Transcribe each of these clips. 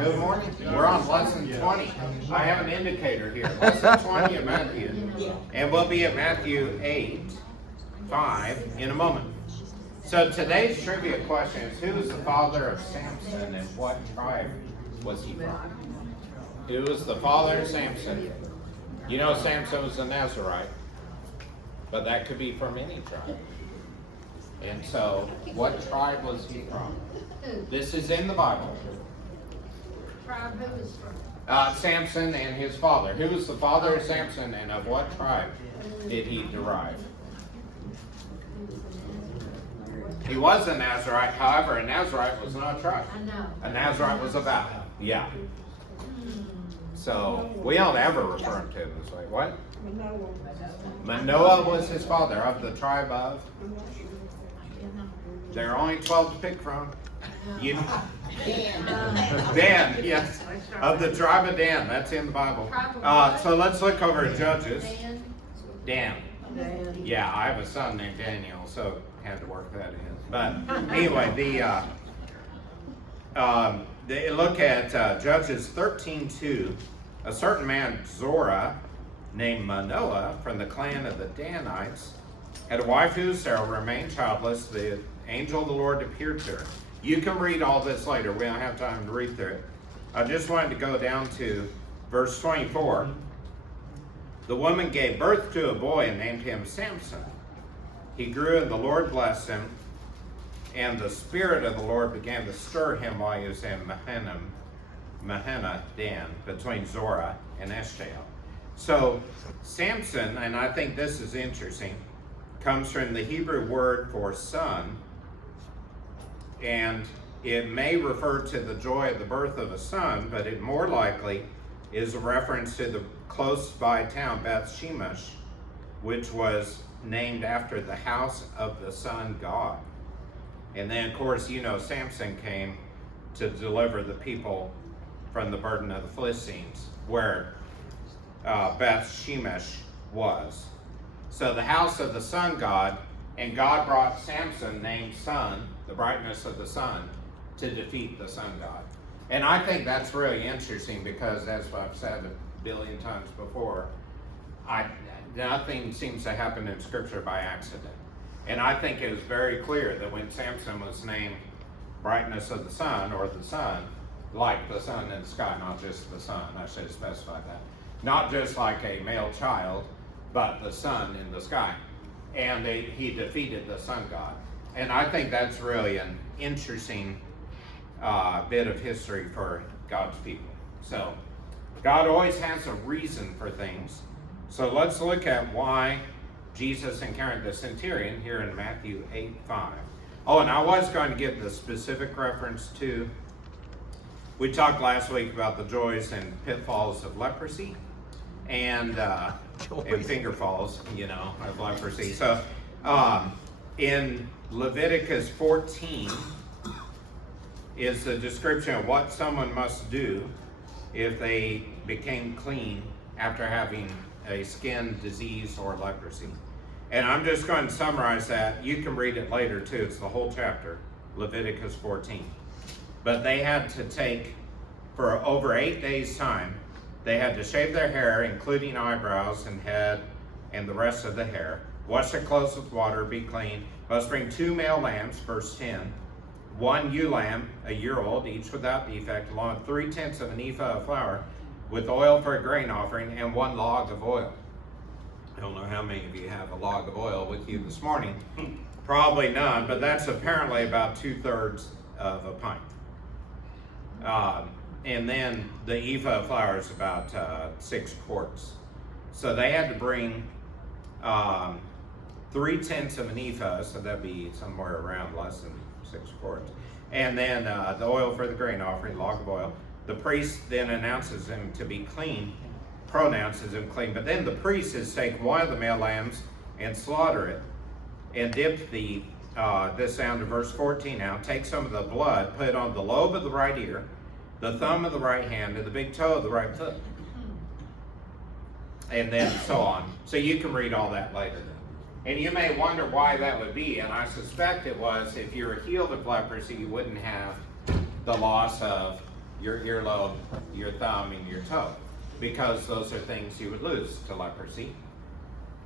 Good morning. We're on lesson 20. I have an indicator here. Lesson 20 of Matthew. And we'll be at Matthew 8:5 in a moment. So today's trivia question is, who is the father of Samson and what tribe was he from? Who was the father of Samson? You know Samson was a Nazarite, but that could be from any tribe. And so, what tribe was he from? This is in the Bible. Tribe who is from? Samson and his father. Who was the father of Samson and of what tribe did he derive? He was a Nazarite. However, a Nazarite was not a tribe. I know. A Nazarite was a vow. Yeah. So, we don't ever refer him to him this way. What? Manoah was his father of the tribe of? There are only 12 to pick from. You know? Dan, yes. Of the tribe of Dan. That's in the Bible. So let's look over at Judges. Dan. Yeah, I have a son named Daniel, so had to work that in. But anyway, look at Judges 13:2. A certain man, Zorah, named Manoah, from the clan of the Danites, had a wife who, Sarah, remained childless. The angel of the Lord appeared to her. You can read all this later. We don't have time to read through it. I just wanted to go down to verse 24. The woman gave birth to a boy and named him Samson. He grew and the Lord blessed him, and the Spirit of the Lord began to stir him while he was in Mahaneh Dan, between Zorah and Eshtaol. So Samson, and I think this is interesting, comes from the Hebrew word for son, and it may refer to the joy of the birth of a son, but it more likely is a reference to the close by town Beth Shemesh, which was named after the house of the sun God. And then, of course, you know, Samson came to deliver the people from the burden of the Philistines, where Beth Shemesh was. So the house of the sun God, and God brought Samson, named Sun, the brightness of the sun, to defeat the sun God. And I think that's really interesting because, as I've said a billion times before, nothing seems to happen in Scripture by accident. And I think it was very clear that when Samson was named brightness of the sun, or the sun, like the sun in the sky, not just the sun, I should have specified that. Not just like a male child, but the sun in the sky. And he defeated the sun god. And I think that's really an interesting bit of history for God's people. So, God always has a reason for things. So let's look at why Jesus encountered the centurion here in Matthew 8:5. Oh, and I was going to give the specific reference to, we talked last week about the joys and pitfalls of leprosy and finger falls, you know, of leprosy. So in Leviticus 14 is the description of what someone must do if they became clean after having a skin disease or leprosy. And I'm just going to summarize that. You can read it later too. It's the whole chapter, Leviticus 14. But they had to take, for over 8 days' time, they had to shave their hair, including eyebrows and head and the rest of the hair, wash their clothes with water, be clean, must bring 2 male lambs, verse 10, 1 ewe lamb, a year old, each without defect, along with 3/10 of an ephah of flour, with oil for a grain offering, and 1 log of oil. I don't know how many of you have a log of oil with you this morning. Probably none, but that's apparently about 2/3 of a pint. And then the ephah of flour is about 6 quarts. So they had to bring 3/10 of an ephah, so that'd be somewhere around less than 6 quarts. And then the oil for the grain offering, log of oil. The priest then announces him to be clean, pronounces him clean. But then the priest is take 1 of the male lambs and slaughter it, and dip this down to verse 14 now. Take some of the blood, put it on the lobe of the right ear, the thumb of the right hand, and the big toe of the right foot. And then so on. So you can read all that later. And you may wonder why that would be, and I suspect it was if you were healed of leprosy, you wouldn't have the loss of your earlobe, your thumb, and your toe, because those are things you would lose to leprosy.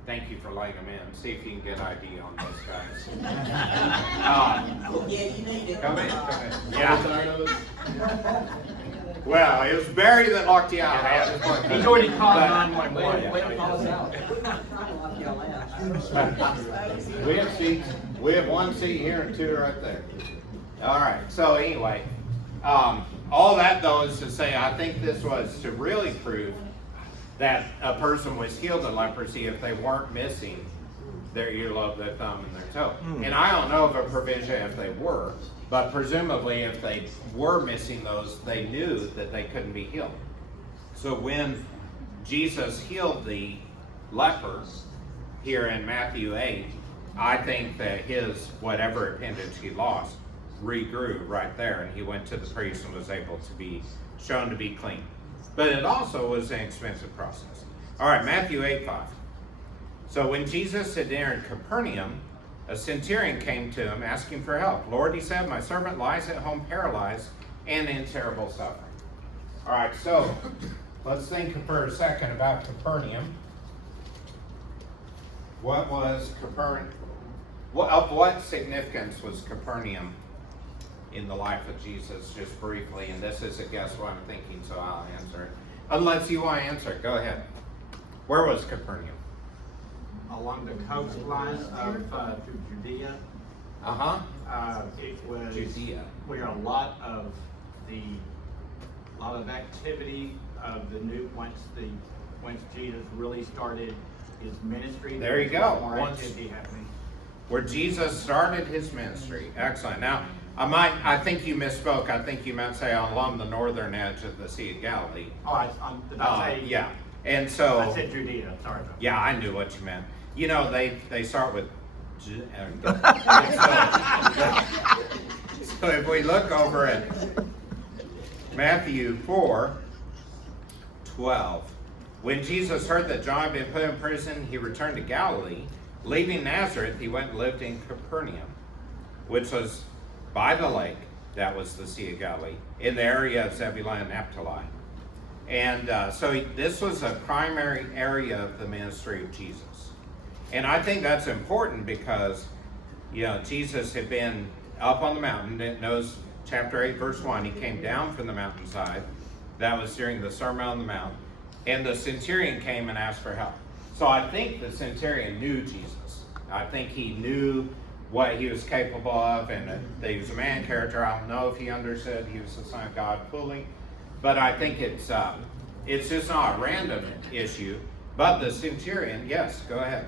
Thank you for letting them in. See if you can get ID on those guys. Yeah, you need it. Come in. Yeah. Well, it was Barry that locked you out. He's already called But- 911. Way to call us out. We have one seat here and two right there. All right. So anyway, all that though is to say, I think this was to really prove that a person was healed of leprosy if they weren't missing their earlobe, their thumb, and their toe. And I don't know of a provision if they were, but presumably if they were missing those, they knew that they couldn't be healed. So when Jesus healed the leper here in Matthew 8, I think that his whatever appendage he lost regrew right there, and he went to the priest and was able to be shown to be clean. But it also was an expensive process. All right, Matthew 8:5. So when Jesus had entered Capernaum, a centurion came to him asking for help. Lord, he said, my servant lies at home paralyzed and in terrible suffering. All right, so let's think for a second about Capernaum. What was Capernaum? Of what significance was Capernaum in the life of Jesus, just briefly? And this is a guess what I'm thinking, so I'll answer it. Unless you want to answer it, go ahead. Where was Capernaum? Along the coastline of Judea. It was Judea. where a lot of activity of the new once Jesus really started his ministry. There you was a lot go. More Once- activity happening. Where Jesus started his ministry. Excellent. Now, I think you misspoke. I think you meant say along the northern edge of the Sea of Galilee. Oh, did I say? Yeah. And so, I said Judea. Sorry about that. yeah, I knew what you meant. You know, they start with so if we look over at Matthew 4:12, when Jesus heard that John had been put in prison, he returned to Galilee. Leaving Nazareth, he went and lived in Capernaum, which was by the lake, that was the Sea of Galilee, in the area of Zebulun and Naphtali. And this was a primary area of the ministry of Jesus. And I think that's important because, Jesus had been up on the mountain. It knows chapter 8, verse 1, he came down from the mountainside. That was during the Sermon on the Mount. And the centurion came and asked for help. So I think the centurion knew Jesus. I think he knew what he was capable of, and that he was a man character. I don't know if he understood he was the Son of God fully, but I think it's just not a random issue. But the centurion, yes, go ahead.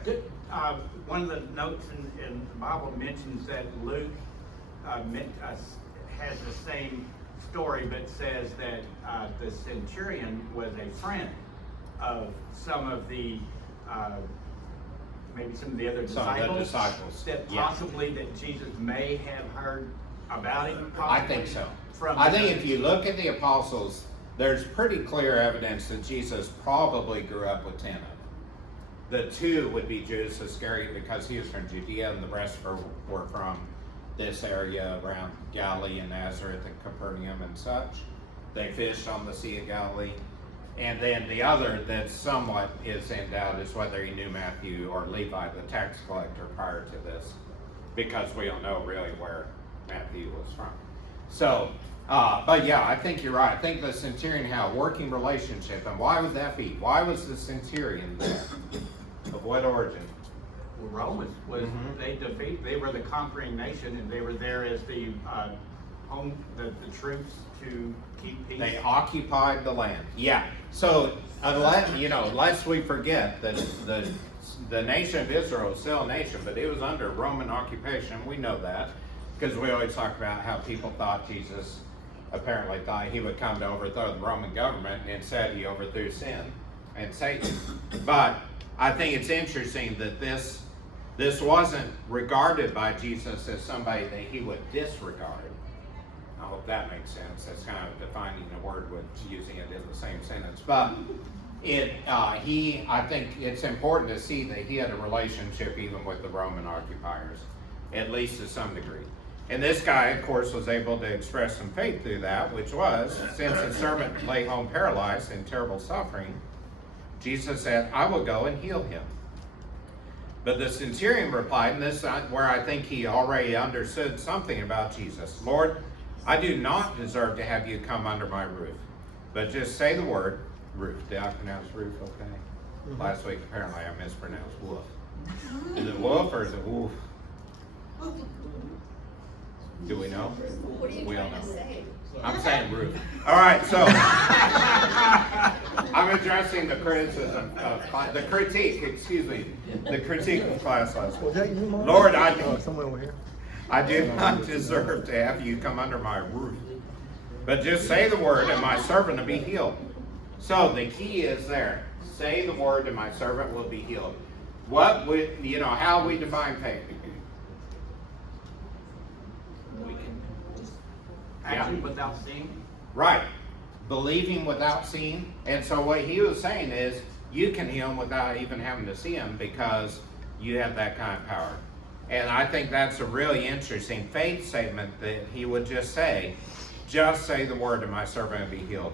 One of the notes in the Bible mentions that Luke has the same story, but says that the centurion was a friend of some of the maybe some of the other disciples. That possibly that Jesus may have heard about him. I think so. I think if you look at the apostles, there's pretty clear evidence that Jesus probably grew up with 10 of them. The two would be Judas Iscariot because he was from Judea, and the rest were from this area around Galilee and Nazareth and Capernaum and such. They fished on the Sea of Galilee. And then the other that somewhat is in doubt is whether he knew Matthew or Levi, the tax collector, prior to this, because we don't know really where Matthew was from. So, but yeah, I think you're right. I think the centurion had a working relationship. And why would that be? Why was the centurion there? Of what origin? Rome was they were the conquering nation, and they were there as the troops to keep peace. They occupied the land. Yeah. So unless we forget that the nation of Israel is still a nation, but it was under Roman occupation. We know that because we always talk about how people thought Jesus apparently thought he would come to overthrow the Roman government, and instead he overthrew sin and Satan. But I think it's interesting that this wasn't regarded by Jesus as somebody that he would disregard. I hope that makes sense. That's kind of defining the word with using it in the same sentence. But I think it's important to see that he had a relationship even with the Roman occupiers, at least to some degree. And this guy, of course, was able to express some faith through that, which was, since his servant lay home paralyzed in terrible suffering, Jesus said, I will go and heal him. But the centurion replied, and this is where I think he already understood something about Jesus. Lord, I do not deserve to have you come under my roof, but just say the word, roof. Did I pronounce roof okay? Last week, apparently, I mispronounced wolf. Is it wolf or is it wolf? Do we know? What are you We trying don't to know. say? I'm saying roof. All right, so I'm addressing the criticism of the critique of class last week. Was that you, Mark? Lord, Somewhere over here. I do not deserve to have you come under my roof, but just say the word and my servant will be healed. So the key is there. Say the word and my servant will be healed. What would, how we define faith? Action without seeing. Right. Believing without seeing. And so what he was saying is, you can heal him without even having to see him because you have that kind of power. And I think that's a really interesting faith statement that he would just say the word and my servant will be healed.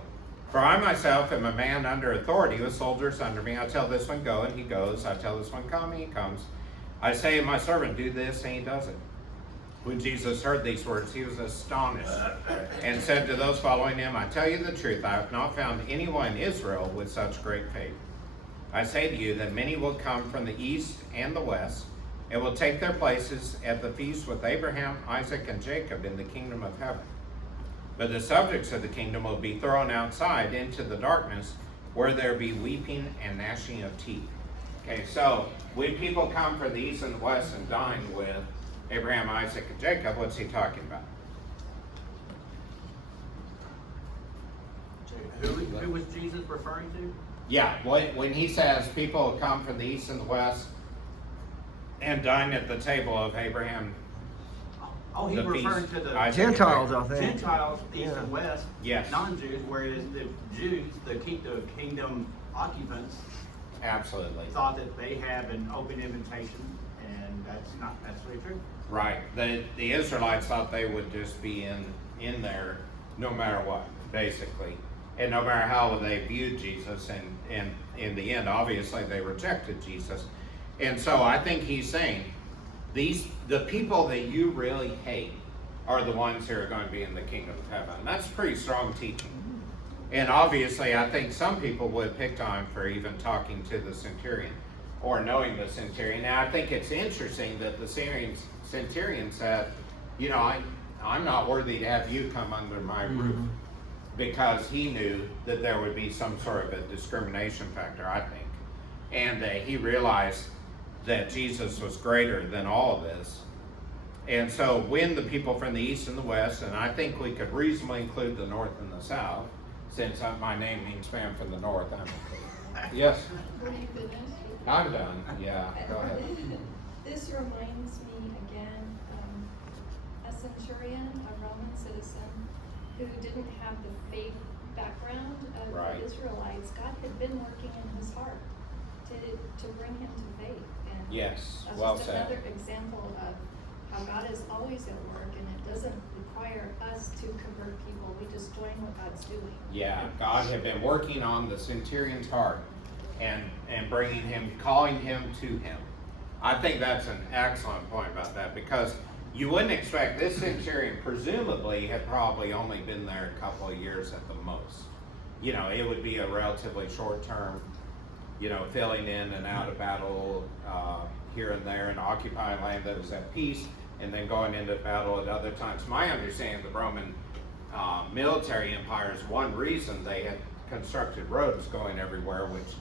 For I myself am a man under authority with soldiers under me. I tell this one go and he goes. I tell this one come and he comes. I say to my servant do this and he does it. When Jesus heard these words, he was astonished and said to those following him, I tell you the truth, I have not found anyone in Israel with such great faith. I say to you that many will come from the east and the west and will take their places at the feast with Abraham, Isaac, and Jacob in the kingdom of heaven. But the subjects of the kingdom will be thrown outside into the darkness where there be weeping and gnashing of teeth. Okay, so when people come from the east and the west and dine with Abraham, Isaac, and Jacob, what's he talking about? Who was Jesus referring to? Yeah, when he says people come from the east and the west and dine at the table of Abraham. Oh, he's the referring feast, to the Isaac, and Gentiles, Jacob. I think. Gentiles, east Yeah. and west, Yes. non-Jews, whereas the Jews, the kingdom occupants, Absolutely. thought that they have an open invitation, and that's not necessarily true. Right. The Israelites thought they would just be in there no matter what, basically. And no matter how they viewed Jesus, and in the end, obviously, they rejected Jesus. And so I think he's saying, the people that you really hate are the ones who are going to be in the kingdom of heaven. And that's pretty strong teaching. And obviously, I think some people would pick on him for even talking to the centurion or knowing the centurion. Now, I think it's interesting that the centurion said, I'm not worthy to have you come under my roof, because he knew that there would be some sort of a discrimination factor, I think. And he realized that Jesus was greater than all of this. And so when the people from the east and the west, and I think we could reasonably include the north and the south, since my name means man from the north, I'm included. Yes, Were you finished? I'm done. Yeah, go ahead. This reminds me again, a centurion, a Roman citizen, who didn't have the faith background of Right. the Israelites. God had been working in his heart to bring him to faith. And Yes, that's well just said. another example of how God is always at work, and it doesn't require us to convert people. We just join what God's doing. Yeah, God had been working on the centurion's heart and bringing him, calling him to him. I think that's an excellent point about that, because you wouldn't expect this centurion, presumably had probably only been there a couple of years at the most. It would be a relatively short term, filling in and out of battle here and there, and occupying land that was at peace, and then going into battle at other times. My understanding of the Roman military empire is one reason they had constructed roads going everywhere, which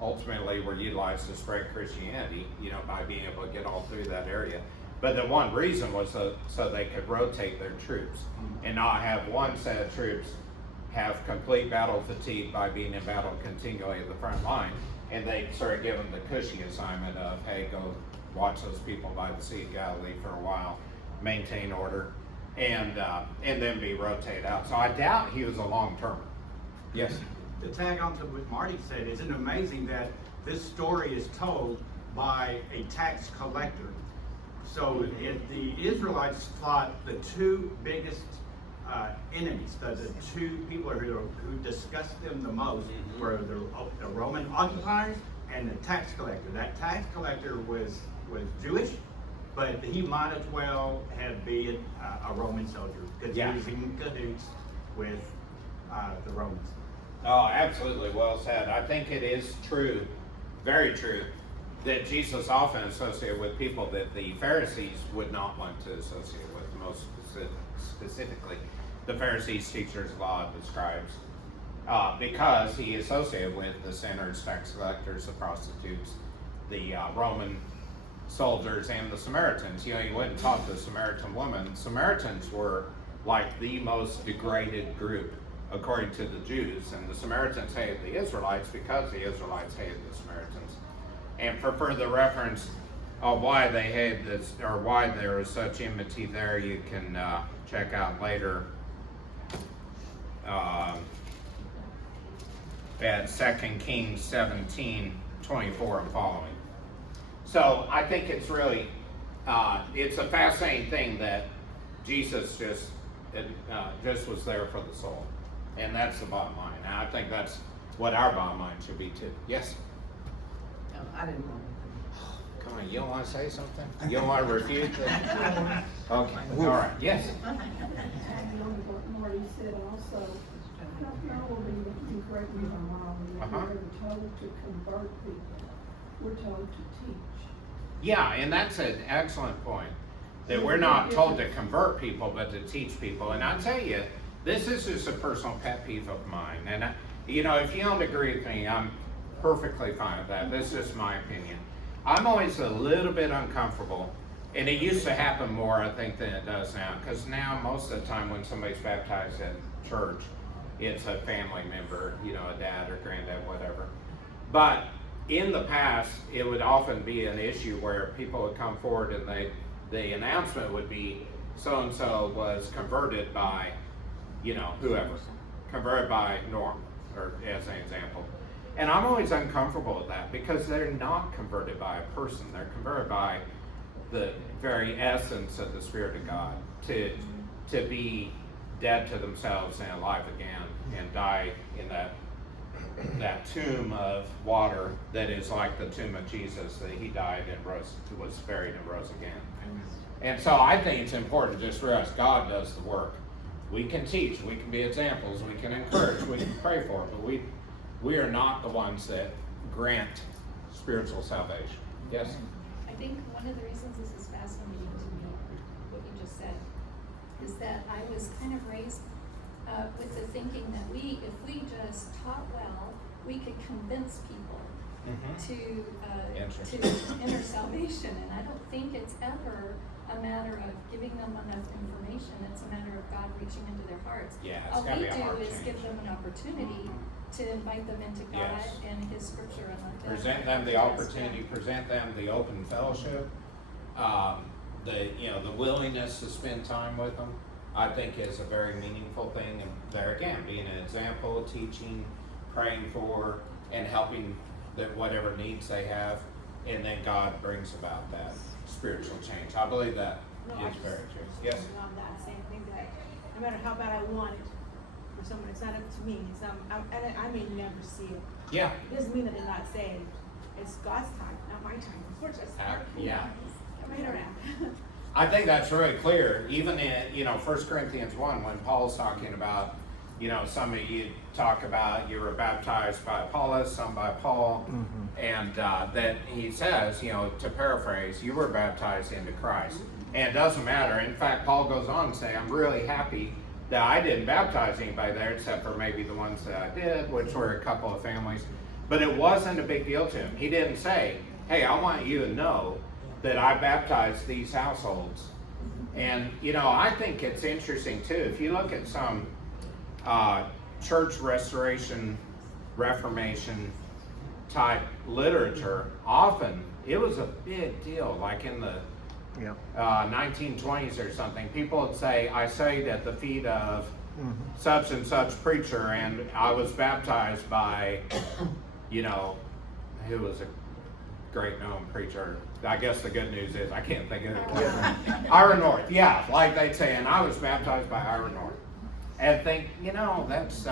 ultimately were utilized to spread Christianity, by being able to get all through that area. But the one reason was so they could rotate their troops and not have one set of troops have complete battle fatigue by being in battle continually at the front line, and they sort of give them the cushy assignment of, hey, go watch those people by the Sea of Galilee for a while, maintain order, and then be rotated out. So I doubt he was a long-termer. Yes? To tag on to what Marty said, isn't it amazing that this story is told by a tax collector So the Israelites thought the two biggest enemies, the two people who discussed them the most were the Roman occupiers and the tax collector. That tax collector was Jewish, but he might as well have been a Roman soldier because Yeah. he was in cahoots with the Romans. Oh, absolutely, well said. I think it is true, very true, that Jesus often associated with people that the Pharisees would not want to associate with, most specifically the Pharisees, teachers of law, the scribes, because he associated with the sinners, tax collectors, the prostitutes, the Roman soldiers, and the Samaritans. You know, you wouldn't talk to the Samaritan woman. Samaritans were like the most degraded group according to the Jews, and the Samaritans hated the Israelites because the Israelites hated the Samaritans. And for further reference of why they hated this, or why there was such enmity there, you can check out later at 2 Kings 17:24 and following. So I think it's really, it's a fascinating thing that Jesus just was there for the soul. And that's the bottom line. And I think that's what our bottom line should be too. Yes? No, I didn't want Come on, you don't want to say something? You don't want to refute this? Okay, all right, yes? Tagging on to what Marty said also, I don't know, you can correct me if I'm wrong, we're never told to convert people, we're told to teach. Yeah, and that's an excellent point. That we're not told to convert people, but to teach people. And I tell you, this is just a personal pet peeve of mine. And, you know, if you don't agree with me, I'm perfectly fine with that. This is my opinion. I'm always a little bit uncomfortable, and it used to happen more, I think, than it does now. Because now, most of the time, when somebody's baptized at church, it's a family member, you know, a dad or granddad, whatever. But in the past, it would often be an issue where people would come forward and the announcement would be so-and-so was converted by, you know, whoever. Converted by Norm, or as an example. And I'm always uncomfortable with that because they're not converted by a person. They're converted by the very essence of the Spirit of God to be dead to themselves and alive again and die in that tomb of water that is like the tomb of Jesus, that he died and was buried and rose again. And so I think it's important to just realize God does the work. We can teach, we can be examples, we can encourage, we can pray for it, but we are not the ones that grant spiritual salvation. Yes? I think one of the reasons this is fascinating to me, what you just said, is that I was kind of raised with the thinking that if we just taught well, we could convince people to enter salvation. And I don't think it's ever a matter of giving them enough information. It's a matter of God reaching into their hearts. Yeah, it's All gotta we be a heart do is change. give them an opportunity to invite them into God Yes. and His Scripture and let them Present them the opportunity, present them the open fellowship, the willingness to spend time with them, I think is a very meaningful thing. And there again, being an example, teaching, praying for, and helping that whatever needs they have, and then God brings about that spiritual change. I believe that is very true. Yes? On that same thing, that no matter how bad I want it for someone, it's not up to me. It's not, I may never see it. Yeah. It doesn't mean that they're not saved. It's God's time, not my time. Of course, Yeah. Come around. I think that's really clear, even in, 1 Corinthians 1, when Paul's talking about, some of you talk about you were baptized by Apollos, some by Paul, and that he says, to paraphrase, you were baptized into Christ. And it doesn't matter. In fact, Paul goes on to say, I'm really happy that I didn't baptize anybody there except for maybe the ones that I did, which were a couple of families. But it wasn't a big deal to him. He didn't say, hey, I want you to know that I baptized these households. And, I think it's interesting too. If you look at some church restoration, Reformation type literature, often it was a big deal, like in the 1920s or something. People would say, I sat at the feet of such and such preacher, and I was baptized by, who was great known preacher. I guess the good news is I can't think of it. Ira North, yeah, like they say, and I was baptized by Ira North. And think, that's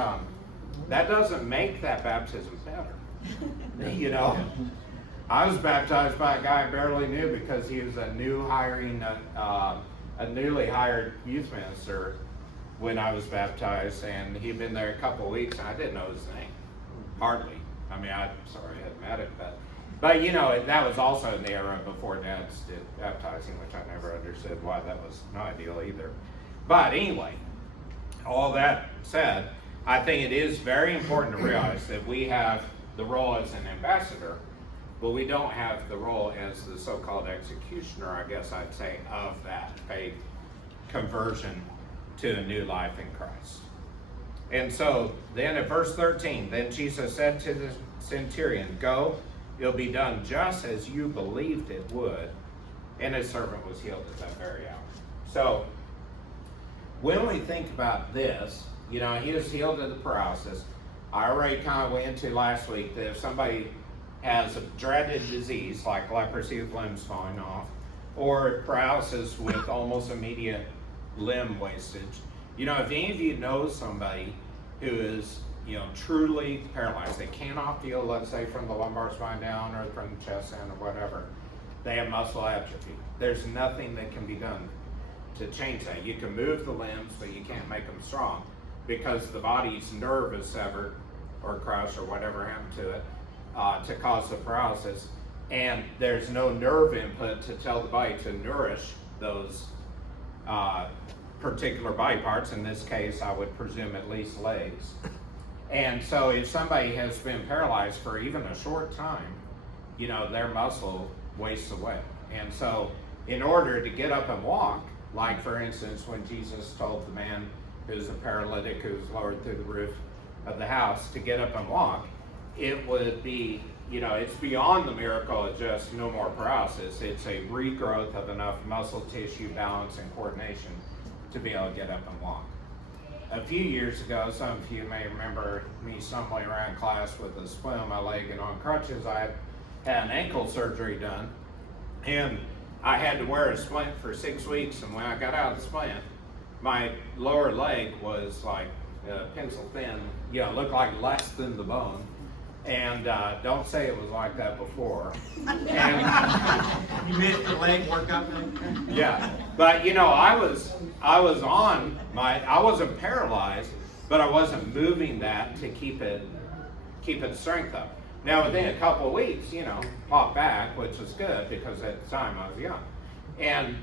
that doesn't make that baptism better. I was baptized by a guy I barely knew because he was a newly hired youth minister when I was baptized, and he'd been there a couple of weeks, and I didn't know his name, hardly. I mean, I'm sorry I hadn't met him, but that was also in the era before dads did baptizing, which I never understood why that was not ideal either. But anyway, all that said, I think it is very important to realize that we have the role as an ambassador, but we don't have the role as the so-called executioner, I guess I'd say, of that faith conversion to a new life in Christ. And so then at verse 13, then Jesus said to the centurion, "Go, it'll be done just as you believed it would." And his servant was healed at that very hour. So when we think about this, he was healed of the paralysis. I already kind of went into last week that if somebody has a dreaded disease like leprosy with limbs falling off, or paralysis with almost immediate limb wastage, if any of you know somebody who is truly paralyzed, they cannot feel, let's say, from the lumbar spine down or from the chest down or whatever, they have muscle atrophy. There's nothing that can be done to change that. You can move the limbs, but you can't make them strong because the body's nerve is severed or crushed or whatever happened to it to cause the paralysis, and there's no nerve input to tell the body to nourish those particular body parts. In this case, I would presume at least legs. And so if somebody has been paralyzed for even a short time, their muscle wastes away. And so in order to get up and walk, like for instance, when Jesus told the man who's a paralytic who was lowered through the roof of the house to get up and walk, it would be, it's beyond the miracle of just no more paralysis. It's a regrowth of enough muscle tissue, balance, and coordination to be able to get up and walk. A few years ago, some of you may remember me stumbling around class with a splint on my leg and on crutches. I had an ankle surgery done, and I had to wear a splint for 6 weeks, and when I got out of the splint, my lower leg was like pencil thin, looked like less than the bone. And don't say it was like that before. And, You missed the leg workout now? yeah, but I wasn't paralyzed, but I wasn't moving that to keep its strength up. Now within a couple of weeks, popped back, which was good because at the time I was young. And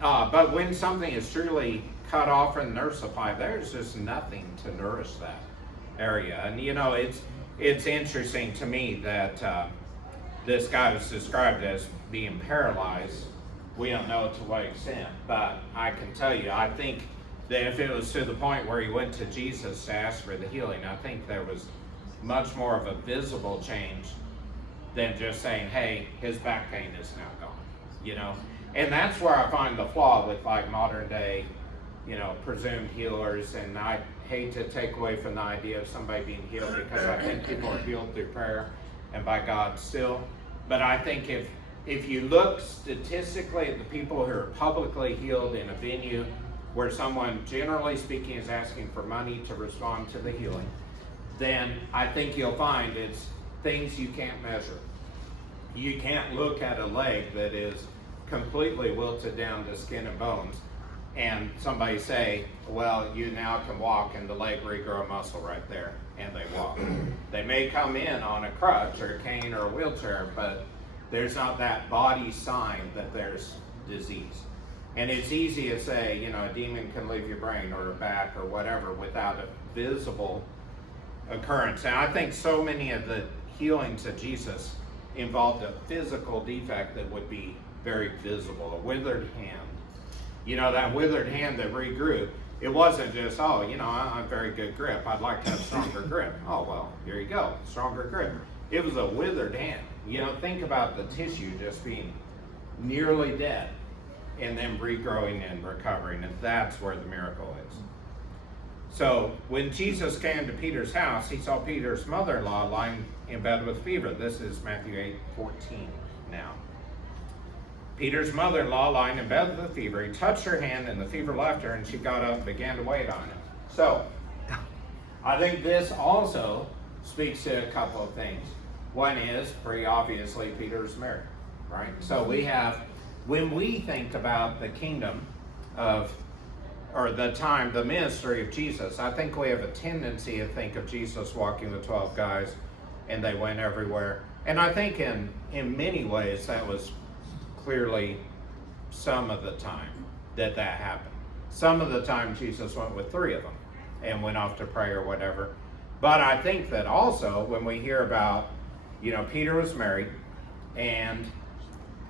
but when something is truly cut off from the nerve supply, there's just nothing to nourish that area. And it's interesting to me that this guy was described as being paralyzed. We don't know to what extent, but I can tell you, I think that if it was to the point where he went to Jesus to ask for the healing, I think there was much more of a visible change than just saying, hey, his back pain is now gone, And that's where I find the flaw with like modern day, presumed healers. And I hate to take away from the idea of somebody being healed because I think people are healed through prayer and by God still. But I think if you look statistically at the people who are publicly healed in a venue where someone, generally speaking, is asking for money to respond to the healing, then I think you'll find it's things you can't measure. You can't look at a leg that is completely wilted down to skin and bones and somebody say, well, you now can walk, and the leg regrow muscle right there, and they walk. They may come in on a crutch or a cane or a wheelchair, but there's not that body sign that there's disease. And it's easy to say, a demon can leave your brain or a back or whatever without a visible occurrence. And I think so many of the healings of Jesus involved a physical defect that would be very visible, a withered hand. That withered hand that regrew, it wasn't just, I have very good grip, I'd like to have stronger grip. Oh, well, here you go, stronger grip. It was a withered hand. Think about the tissue just being nearly dead and then regrowing and recovering, and that's where the miracle is. So when Jesus came to Peter's house, he saw Peter's mother-in-law lying in bed with fever. This is Matthew 8:14 now. Peter's mother-in-law lying in bed with a fever. He touched her hand and the fever left her and she got up and began to wait on him. So I think this also speaks to a couple of things. One is, pretty obviously, Peter's married, right? So we have, when we think about the kingdom of, or the time, the ministry of Jesus, I think we have a tendency to think of Jesus walking with 12 guys and they went everywhere. And I think in many ways that was clearly some of the time that happened. Some of the time Jesus went with 3 of them and went off to pray or whatever. But I think that also when we hear about, Peter was married, and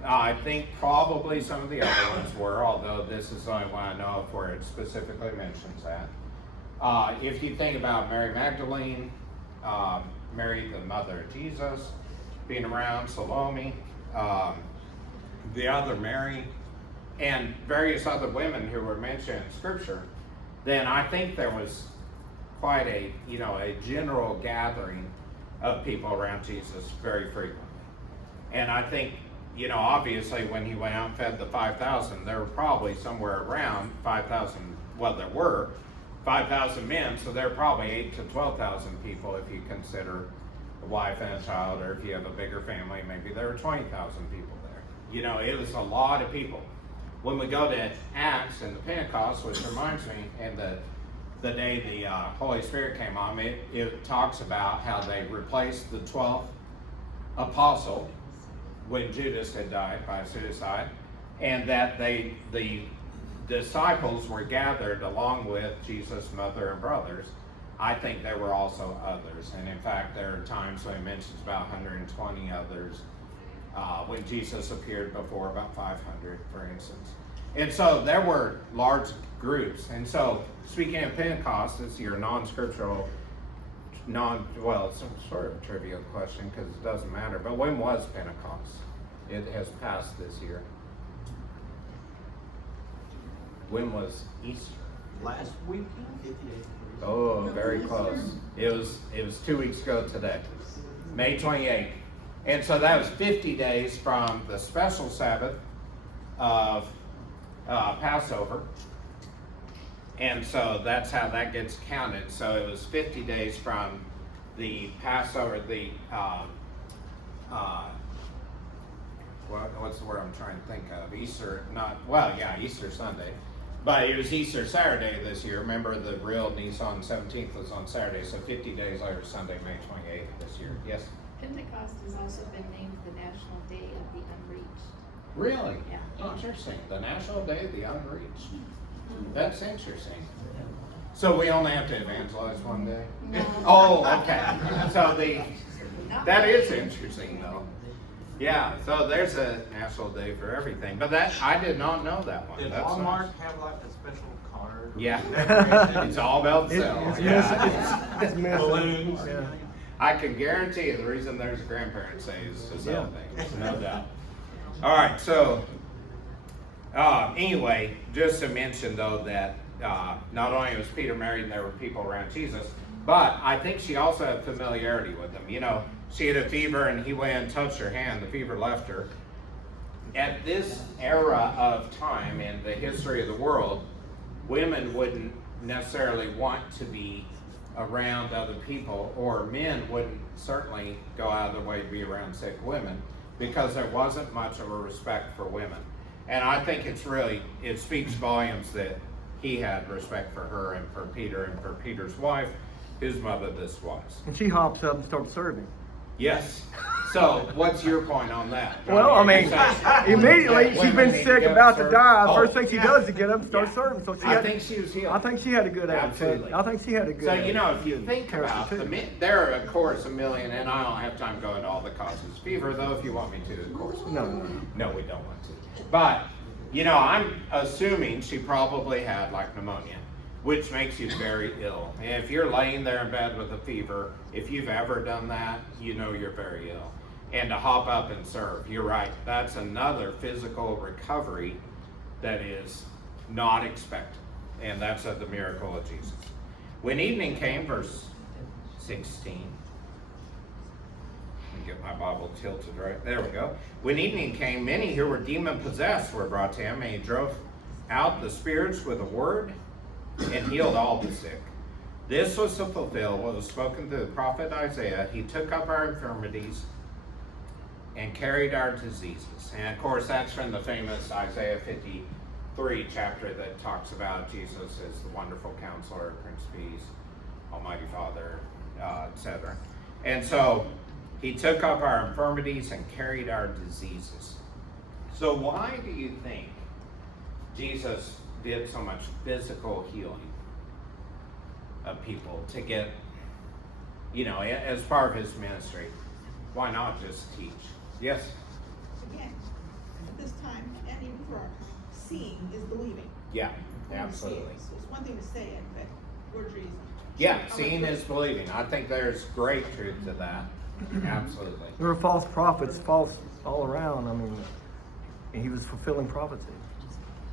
I think probably some of the other ones were, although this is the only one I know of where it specifically mentions that. If you think about Mary Magdalene, Mary the mother of Jesus, being around, Salome, the other Mary, and various other women who were mentioned in Scripture, then I think there was quite a general gathering of people around Jesus very frequently. And I think, obviously when he went out and fed the 5,000, there were probably somewhere around 5,000, well, there were 5,000 men, so there were probably 8,000 to 12,000 people if you consider a wife and a child, or if you have a bigger family, maybe there were 20,000 people there. It was a lot of people. When we go to Acts and the Pentecost, which reminds me, and the day the Holy Spirit came on, it talks about how they replaced the 12th apostle when Judas had died by suicide, and that the disciples were gathered along with Jesus' mother and brothers. I think there were also others, and in fact there are times when he mentions about 120 others when Jesus appeared before about 500, for instance. And so there were large groups. And so speaking of Pentecost, it's your non-scriptural, it's some sort of trivial question because it doesn't matter. But when was Pentecost? It has passed this year. When was Easter? Last weekend? Oh, very close. It was 2 weeks ago today, May 28th. And so that was 50 days from the special Sabbath of Passover. And so that's how that gets counted. So it was 50 days from the Passover, what's the word I'm trying to think of? Easter, Easter Sunday. But it was Easter Saturday this year. Remember, the real Nisan 17th was on Saturday, so 50 days later, Sunday, May 28th this year. Yes? Pentecost has also been named the National Day of the Unreached. Really? Yeah. Oh, interesting. The National Day of the Unreached. That's interesting. So we only have to evangelize one day? No. Oh, okay. So Not that really. is interesting though. Yeah, so there's a national day for everything. But that, I did not know that one. Did That's Walmart nice. have like a special card? Yeah. It's all about sales. Yeah. It's messy. Balloons. Yeah. I can guarantee you the reason there's a Grandparents' Day is to sell things, no doubt. All right, so anyway, just to mention though that not only was Peter married and there were people around Jesus, but I think she also had familiarity with him. She had a fever and he went and touched her hand, the fever left her. At this era of time in the history of the world, women wouldn't necessarily want to be around other people, or men wouldn't certainly go out of their way to be around sick women because there wasn't much of a respect for women. And I think it speaks volumes that he had respect for her and for Peter and for Peter's wife, whose mother this was. And she hops up and starts serving. Yes. So what's your point on that, Johnny? Well, I mean, You're saying immediately that she's women been need sick, get about to served? die. Oh, First thing she does is get up and start serving. So I think she was healed. I think she had a good attitude. Absolutely. I think she had a good. So, if you think character about too. there are of course a million, and I don't have time to go into all the causes of fever, though if you want me to, of course. No. No, we don't want to. But, I'm assuming she probably had like pneumonia, which makes you very ill. And if you're laying there in bed with a fever, if you've ever done that, you're very ill. And to hop up and serve, you're right, that's another physical recovery that is not expected. And that's the miracle of Jesus. When evening came, verse 16. Let me get my Bible tilted right. There we go. When evening came, many who were demon possessed were brought to him, and he drove out the spirits with a word and healed all the sick. This was to fulfill what was spoken through the prophet Isaiah. He took up our infirmities and carried our diseases. And of course, that's from the famous Isaiah 53 chapter that talks about Jesus as the wonderful counselor, Prince of Peace, Almighty Father, etc. And so he took up our infirmities and carried our diseases. So why do you think Jesus did so much physical healing of people to get, as part of his ministry? Why not just teach? Yes? Again, at this time, and even for our seeing is believing. Yeah, When we see it. absolutely. So it's one thing to say it, but we're Jesus. Yeah, seeing is believing. I think there's great truth to that. Absolutely. There were false prophets, false all around. I mean, and he was fulfilling prophecy.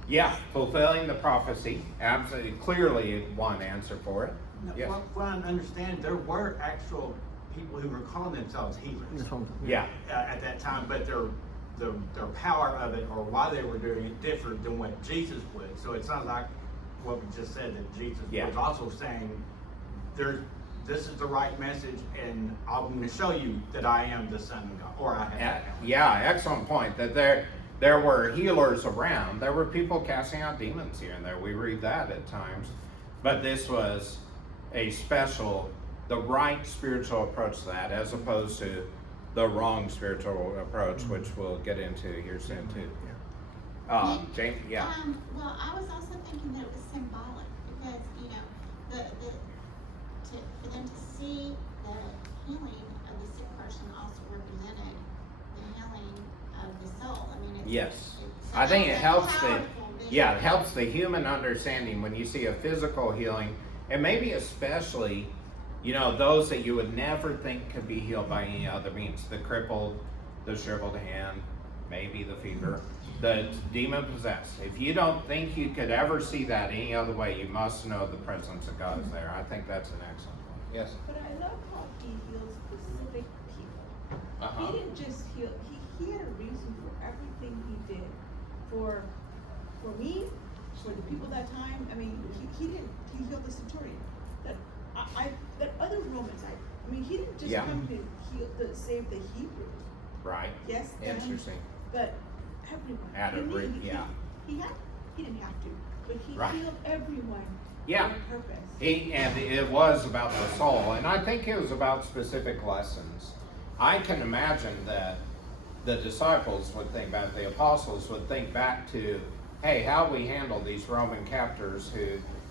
Yeah, fulfilling the prophecy. Absolutely. Clearly one answer for it. Yes. What I understand, there were actual people who were calling themselves healers That's what I'm- Yeah. at that time, but their power of it or why they were doing it differed than what Jesus would. So it sounds like what we just said, that Jesus Yeah. was also saying, this is the right message, and I'm going to show you that I am the Son of God, or I have. Yeah, excellent point. That there were healers around. There were people casting out demons here and there. We read that at times. But this was a special, the right spiritual approach to that, as opposed to the wrong spiritual approach, which we'll get into here soon too. Jane, yeah. Well, I was also thinking that it was symbolic because, for them to see the healing of the sick person also represented the healing of the soul. I mean, it's. Yes. it's I think it such a helps powerful visual. it helps the human understanding when you see a physical healing, and maybe especially, those that you would never think could be healed by any other means. The crippled, the shriveled hand, maybe the fever, the demon possessed. If you don't think you could ever see that any other way, you must know the presence of God is there. I think that's an excellent point. Yes? But I love how he heals specific people. Uh-huh. He didn't just heal, he had a reason for everything he did. For me, for the people that time, I mean, he healed the centurion. That other Romans, he didn't just Yeah. come to save the Hebrews. Right. Yes, them, Interesting. but everyone. Had a yeah. He didn't have to, but he Right. healed everyone Yeah. for a purpose. And it was about the soul, and I think it was about specific lessons. I can imagine that the disciples would think back, the apostles would think back to, hey, how we handle these Roman captors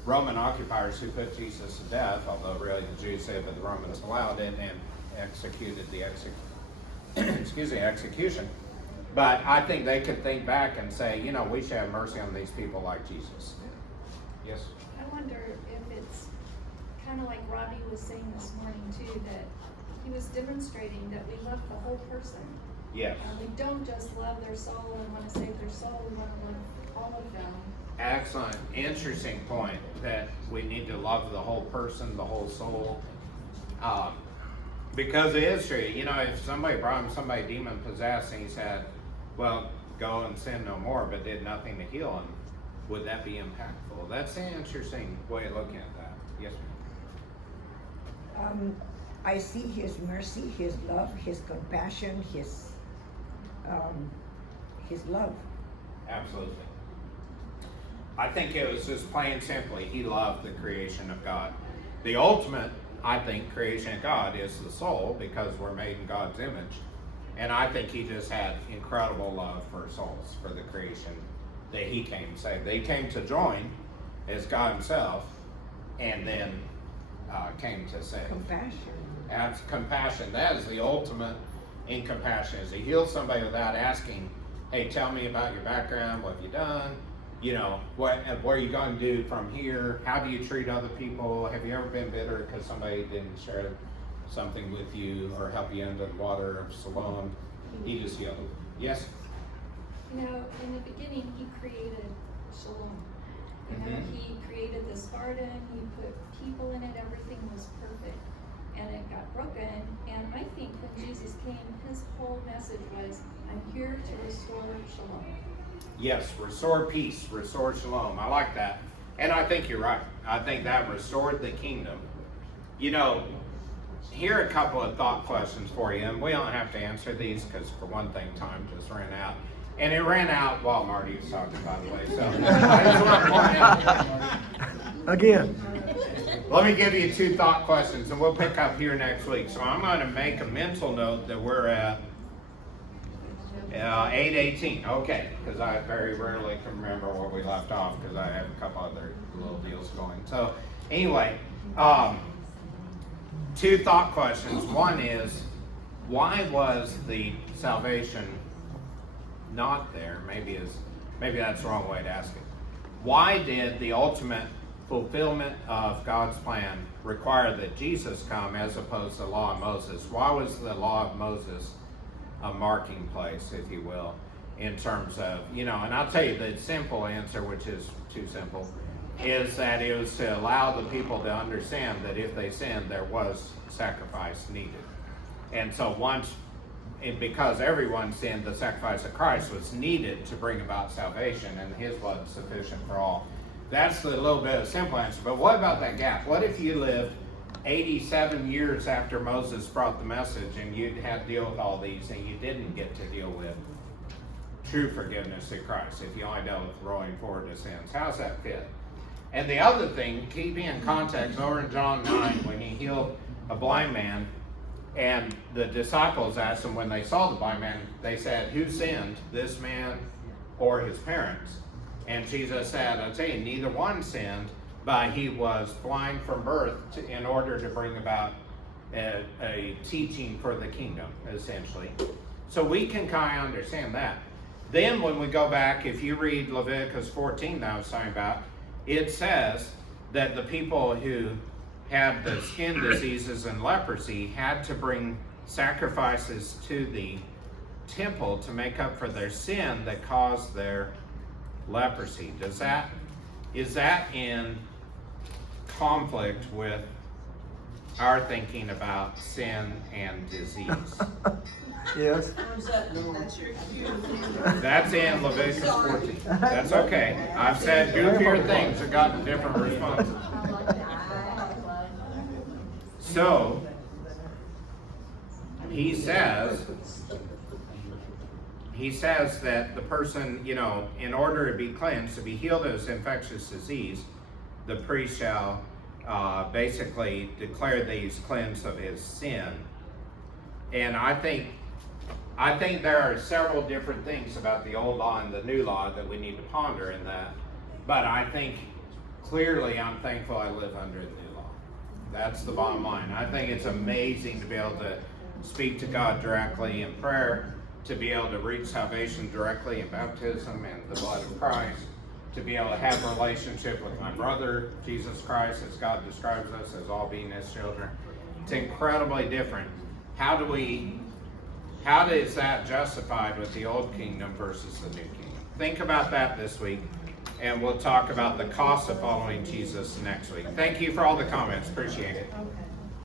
Roman occupiers who put Jesus to death, although really the Jews say that the Romans allowed it and executed the execution. But I think they could think back and say, we should have mercy on these people like Jesus. Yes? I wonder if it's kind of like Robbie was saying this morning too, that he was demonstrating that we love the whole person. Yes. We don't just love their soul and want to save their soul, we want to love all of them. Excellent, interesting point that we need to love the whole person, the whole soul. Because it is true, if somebody brought him somebody demon possessed and he said, well, go and sin no more, but did nothing to heal him, would that be impactful? That's an interesting way of looking at that. Yes, ma'am. I see his mercy, his love, his compassion, his love. Absolutely. I think it was just plain simply, he loved the creation of God. The ultimate, I think, creation of God is the soul, because we're made in God's image. And I think he just had incredible love for souls, for the creation that he came to save. They came to join as God himself, and then came to save. Compassion. That's compassion. That is the ultimate in compassion, is to heal somebody without asking, hey, tell me about your background, what have you done? What are you going to do from here? How do you treat other people? Have you ever been bitter because somebody didn't share something with you or help you into the water of Siloam? He just healed. Yes? In the beginning, he created Shalom. You know, Mhm. he created this garden, he put people in it, everything was perfect. And it got broken, and I think when Jesus came, his whole message was, I'm here to restore shalom. Yes, restore peace, restore shalom. I like that. And I think you're right. I think that restored the kingdom. You know, here are a couple of thought questions for you, and we don't have to answer these because, for one thing, time just ran out. And it ran out while Marty was talking, by the way. So I just want to point out. Again, Let me give you 2 thought questions, and we'll pick up here next week. So I'm going to make a mental note that we're at 8:18. Okay, because I very rarely can remember where we left off because I have a couple other little deals going. So anyway, 2 thought questions. One is, why was the salvation not there? Maybe that's the wrong way to ask it. Why did the ultimate fulfillment of God's plan require that Jesus come as opposed to the law of Moses? Why was the law of Moses a marking place, if you will, in terms of, and I'll tell you the simple answer, which is too simple, is that it was to allow the people to understand that if they sinned, there was sacrifice needed. And so because everyone sinned, the sacrifice of Christ was needed to bring about salvation, and his blood is sufficient for all. That's the little bit of simple answer. But what about that gap? What if you lived 87 years after Moses brought the message and you had to deal with all these and you didn't get to deal with true forgiveness through Christ, if you only dealt with rolling forward to sins? How's that fit? And the other thing, keeping in context, over in John 9, when he healed a blind man, and the disciples asked him when they saw the blind man, they said, who sinned, this man or his parents? And Jesus said, I tell you, neither one sinned, but he was blind from birth in order to bring about a teaching for the kingdom, essentially. So we can kind of understand that. Then when we go back, if you read Leviticus 14 that I was talking about, it says that the people who had the skin diseases and leprosy had to bring sacrifices to the temple to make up for their sin that caused their leprosy. Is that in conflict with our thinking about sin and disease? yes. That's your cue. That's in Leviticus 14. That's okay. I've said goofier things and gotten different responses. So, he says that the person, in order to be cleansed, to be healed of this infectious disease, the priest shall basically declare that he's cleansed of his sin. And I think there are several different things about the old law and the new law that we need to ponder in that. But I think clearly I'm thankful I live under the new law. That's the bottom line. I think it's amazing to be able to speak to God directly in prayer, to be able to reach salvation directly in baptism and the blood of Christ, to be able to have a relationship with my brother, Jesus Christ, as God describes us as all being his children. It's incredibly different. How is that justified with the old kingdom versus the new kingdom? Think about that this week, and we'll talk about the cost of following Jesus next week. Thank you for all the comments. Appreciate it. Okay.